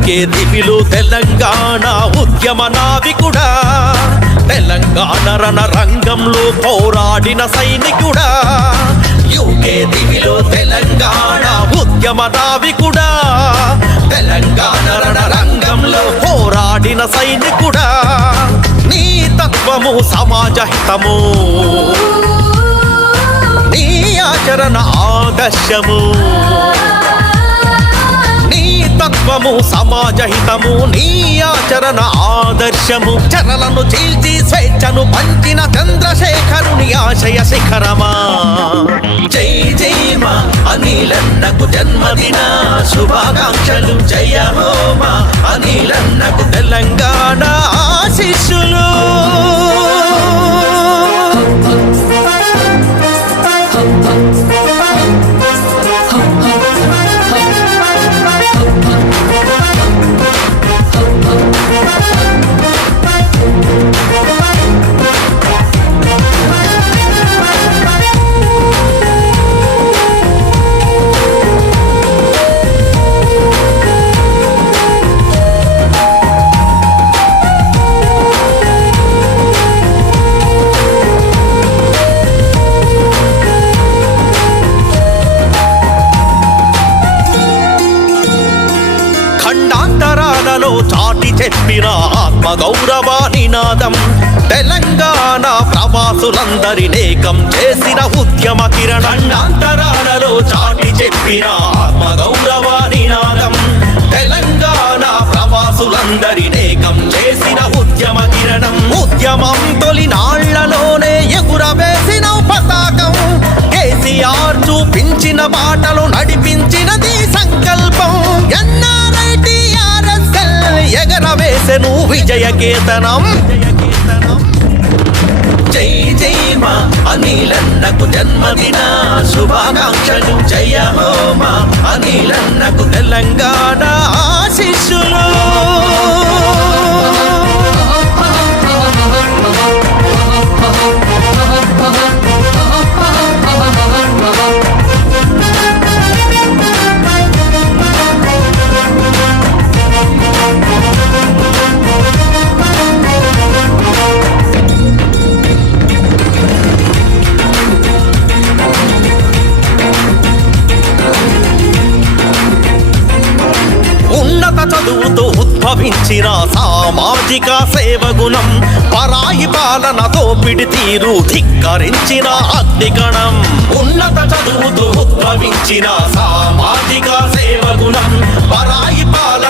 UK దివిలు Telangana ఉద్యమ నావికుడా, తెలంగాణ రణ రంగంలో పోరాడిన సైనికుడా. యూకే దివిలో తెలంగాణ ఉద్యమ నావికుడా, తెలంగాణ రణ రంగంలో పోరాడిన సైనికుడా. నీ తత్వము సమాజ హితము, నీ ఆచరణ ఆదర్శము. నీ తత్వము సమాజ హితము, నీ ఆచరణ ఆదర్శము. చరలను చీల్చి స్వేచ్ఛను పంచిన చంద్రశేఖరుని ఆశయ శిఖరమా. జై జై మా అనిలన్నకు జన్మదిన శుభాకాంక్షలు. జయ హో మా అనిలన్నకు తెలంగాణ ఆశీస్సులు. ఖండాంతరాలలో చాటి చెప్పిన ఆత్మగౌరవ నినాదం, తెలంగాణ ప్రవాసులందరినేకం చేసిన ఉద్యమ కిరణం. ఖండాంతరాలలో చాటి చెప్పిన ఆత్మగౌరవ నినాదం, తెలంగాణ ప్రవాసులందరినేకం చేసిన ఉద్యమ కిరణం. ఉద్యమం తొలి నాళ్లలోనే ఎగురవేసిన పతాకం, కేసీఆర్ చూపించిన బాటలు నడిపించినది సంకల్పం. ఎగరవేసెను విజయ కేతనం. జై జై మా అనిలన్నకు జన్మదిన శుభాకాంక్షలు. జయ హో మా అనిలన్నకు తెలంగాణ ఆశీస్సులు. చదువుతో ఉద్భవించిన సామాజిక సేవగుణం, పరాయి పాలన దోపిడి తీరు ధిక్కరించిన అగ్నిగణం. ఉన్నత చదువుతో ఉద్భవించిన సామాజిక సేవగుణం, పరాయి పాలన